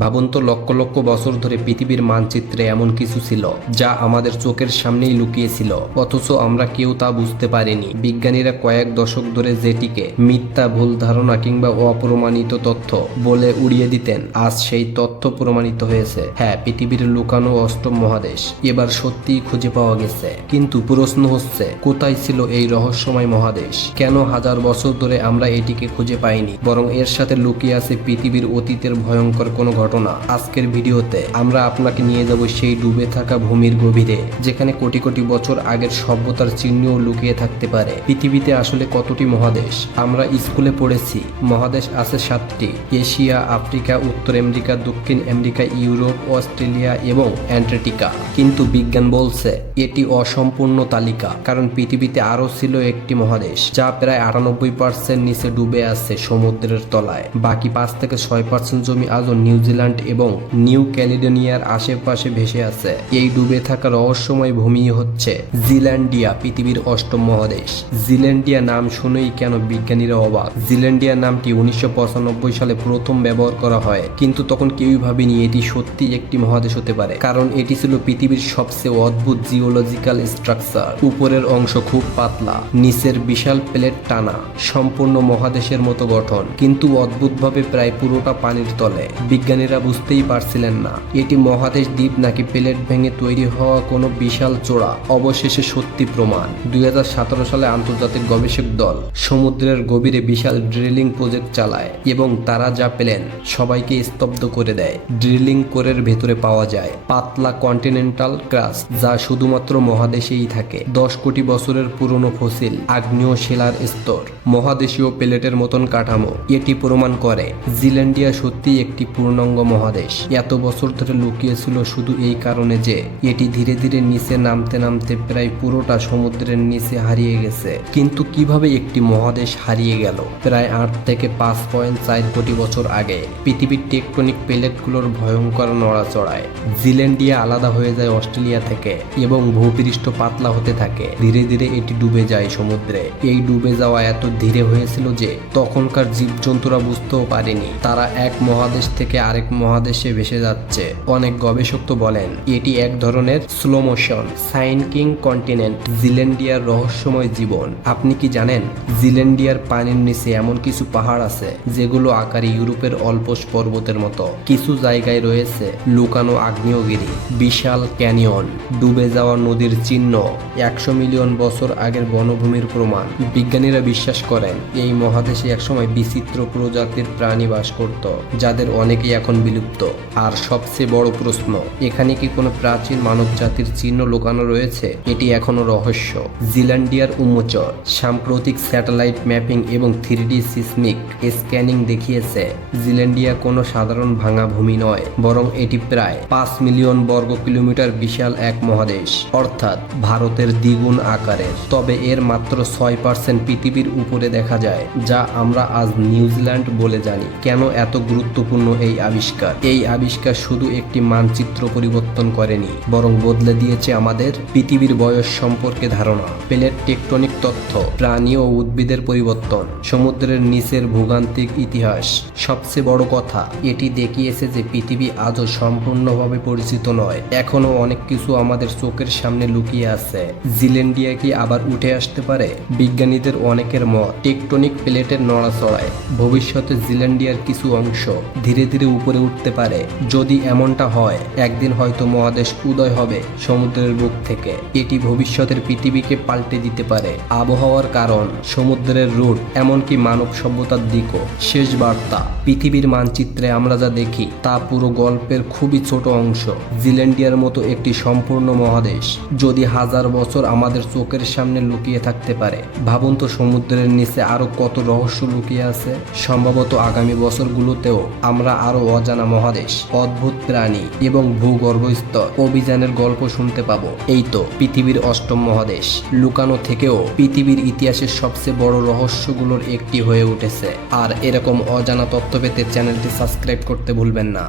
ভাবুন তো, লক্ষ লক্ষ বছর ধরে পৃথিবীর মানচিত্রে এমন কিছু ছিল যা আমাদের চোখের সামনেই লুকিয়েছিল, অথচ আমরা কেউ তা বুঝতে পারিনি। বিজ্ঞানীরা কয়েক দশক ধরে যেটিকে মিথ্যা, ভুল ধারণা কিংবা অপ্রমাণিত তথ্য বলে উড়িয়ে দিতেন, আজ সেই তথ্য প্রমাণিত হয়েছে। হ্যাঁ, পৃথিবীর লুকানো অষ্টম মহাদেশ এবার সত্যিই খুঁজে পাওয়া গেছে। কিন্তু প্রশ্ন হচ্ছে, কোথায় ছিল এই রহস্যময় মহাদেশ? কেন হাজার বছর ধরে আমরা এটিকে খুঁজে পাইনি, বরং এর সাথে লুকিয়ে আছে পৃথিবীর অতীতের ভয়ঙ্কর কোনো ঘটনা? আজকের ভিডিওতে আমরা আপনাকে নিয়ে যাব সেই ডুবে থাকা ভূমির গভীরে, যেখানে কোটি কোটি বছর আগের সভ্যতার চিহ্নও লুকিয়ে থাকতে পারে। পৃথিবীতে আসলে কতটি মহাদেশ? আমরা স্কুলে পড়েছি মহাদেশ আছে 7টি: এশিয়া, আফ্রিকা, উত্তর আমেরিকা, দক্ষিণ আমেরিকা, ইউরোপ, অস্ট্রেলিয়া এবং অ্যান্টার্কটিকা। কিন্তু বিজ্ঞান বলছে এটি অসম্পূর্ণ তালিকা, কারণ পৃথিবীতে আরও ছিল একটি মহাদেশ যা প্রায় 98% নিচে ডুবে আছে সমুদ্রের তলায়। বাকি 5 থেকে 6% জমি আজও নিউজিল্যান্ড এবং নিউ ক্যালিডোনিয়ার আশেপাশে ভেসে আছে। এই ডুবে থাকা রহস্যময় ভূমি হচ্ছে জিল্যান্ডিয়া, পৃথিবীর অষ্টম মহাদেশ। জিল্যান্ডিয়া নাম শুনেই কেন বিজ্ঞানীরা অবাক। জিল্যান্ডিয়া নামটি 1995 সালে প্রথম ব্যবহার করা হয়, কিন্তু তখন কেউই ভাবেনি এটি সত্যি একটি মহাদেশ হতে পারে, কারণ এটি ছিল পৃথিবীর সবচেয়ে অদ্ভুত জিওলজিক্যাল স্ট্রাকচার। উপরের অংশ খুব পাতলা, নিচের বিশাল প্লেট টানা, সম্পূর্ণ মহাদেশের মতো গঠন, কিন্তু অদ্ভুতভাবে প্রায় পুরোটা পানির তলে। বিজ্ঞানীরা বুঝতেই পারছিলেন না এটি মহাদেশ, দ্বীপ নাকি প্লেট ভেঙে তৈরি হওয়া কোনো বিশাল চূড়া। অবশেষে সত্যি প্রমাণ। 2017 সালে আন্তর্জাতিক গবেষক দল সমুদ্রের গভীরে বিশাল ড্রিলিং প্রজেক্ট চালায় এবং তারা যা পেলেন সবাইকে স্তব্ধ করে দেয়। ড্রিলিং কোরের ভেতরে পাওয়া যায় পাতলা কন্টিনেন্টাল ক্রাস্ট, যা শুধুমাত্র মহাদেশেই থাকে। 10 কোটি বছরের পুরনো ফসিল, আগ্নেয় শিলার স্তর, মহাদেশীয় প্লেটের মতন কাঠামো। এটি প্রমাণ করে জিল্যান্ডিয়া সত্যি একটি পূর্ণাঙ্গ মহাদেশ। এত বছর ধরে লুকিয়েছিল শুধু এই কারণে যে এটি ধীরে ধীরে নিচে নামতে নামতে প্রায় পুরোটা সমুদ্রের নিচে হারিয়ে গেছে। কিন্তু কিভাবে একটি মহাদেশ হারিয়ে গেল প্রায় 8 থেকে 5.4 কোটি বছর আগে? পৃথিবীর টেকটনিক প্লেটগুলোর ভয়ঙ্কর নড়াচড়ায় জিল্যান্ডিয়া আলাদা হয়ে যায় অস্ট্রেলিয়া থেকে এবং ভূপৃষ্ঠ পাতলা হতে থাকে। ধীরে ধীরে এটি ডুবে যায় সমুদ্রে। এই ডুবে যাওয়া এত ধীরে হয়েছিল যে তখনকার জীবজন্তুরা বুঝতেও পারেনি তারা এক মহাদেশ থেকে আরেক মহাদেশে ভেসে যাচ্ছে। অনেক গবেষক তো বলেন এটি এক ধরনের স্লো মোশন সাইনকিং কন্টিনেন্ট। জিল্যান্ডিয়ার রহস্যময় জীবন। আপনি কি জানেন জিল্যান্ডিয়ার পানির নিচে এমন কিছু পাহাড় আছে যেগুলো আকারে ইউরোপের অল্পস পর্বতের মতো? কিছু জায়গায় রয়েছে লুকানো আগ্নেয়গিরি, বিশাল ক্যানিয়ন, ডুবে যাওয়া নদীর চিহ্ন, 100 মিলিয়ন বছর আগের বনভূমির প্রমাণ। বিজ্ঞানীরা বিশ্বাস করেন এই মহাদেশে একসময় বিচিত্র প্রজাতির প্রাণী বাস করত, যাদের অনেকেই এখন বিলুপ্ত। আর সবচেয়ে বড় প্রশ্ন, এখানে কি কোনো প্রাচীন মানব জাতির চিহ্ন লুকানো রয়েছে? এটি এখনো রহস্য। জিল্যান্ডিয়ার উন্মোচন। সাম্প্রতিক স্যাটেলাইট ম্যাপিং এবং 3D সিসমিক স্ক্যানিং দেখিয়েছে জিল্যান্ডিয়া কোনো সাধারণ ভাঙা ভূমি নয়, বরং এটি প্রায় 5 মিলিয়ন বর্গ কিলোমিটার বিশাল এক মহাদেশ, অর্থাৎ ভারতের দ্বিগুণ আকারের। তবে এর মাত্র 6% পৃথিবীর উপরে দেখা যায়, যা আমরা আজ নিউজিল্যান্ড বলে জানি। কেন এত গুরুত্বপূর্ণ এই আবিষ্কার? এই আবিষ্কার শুধু একটি মানচিত্র পরিবর্তন করেনি, বরং বদলে দিয়েছে আমাদের পৃথিবীর বয়স সম্পর্কে ধারণা। প্লেট টেকটনিক তথ্য, প্রাণী ও উদ্ভিদের পরিবর্তন, সমুদ্রের নিচের ভূগান্তিক ইতিহাস। সবচেয়ে বড় কথা, এটি দেখিয়েছে যে পৃথিবী আজও সম্পূর্ণভাবে পরিচিত নয়। এখনো অনেক কিছু আমাদের চোখের সামনে লুকিয়ে আছে। জিল্যান্ডিয়া কি আবার উঠে আসতে পারে? বিজ্ঞানীদের অনেকের মত টেকটনিক প্লেটের নড়াচড়ায় ভবিষ্যতে জিল্যান্ডিয়ার কিছু অংশ ধীরে ধীরে উপরে উঠতে পারে। যদি এমনটা হয়, একদিন হয়তো মহাদেশ উদয় হবে সমুদ্রের বুক থেকে। এটি ভবিষ্যতের পৃথিবীকে পাল্টে দিতে পারে। আবহাওয়ার কারণ, সমুদ্রের রুট, এমনকি মানব সভ্যতার দিকও। শেষ বার্তা, পৃথিবীর মানচিত্রে আমরা যা দেখি তা পুরো গল্পের খুবই ছোট অংশ। জিল্যান্ডিয়ার মতো একটি সম্পূর্ণ মহাদেশ যদি হাজার বছর আমাদের চোখের সামনে লুকিয়ে থাকতে পারে, ভাবুন তো সমুদ্রের নিচে আরো কত রহস্য লুকিয়ে আছে। সম্ভবত আগামী বছরগুলোতেও আমরা আরো অজানা মহাদেশ, অদ্ভুত প্রাণী এবং ভূগর্ভস্থ অভিযানের গল্প শুনতে পাবো। এই তো পৃথিবীর অষ্টম মহাদেশ, লুকানো থেকেও পৃথিবীর ইতিহাসের সবচেয়ে বড় রহস্যগুলোর একটি হয়ে উঠেছে। আর এরকম অজানা তথ্য পেতে চ্যানেলটি সাবস্ক্রাইব করতে ভুলবেন না।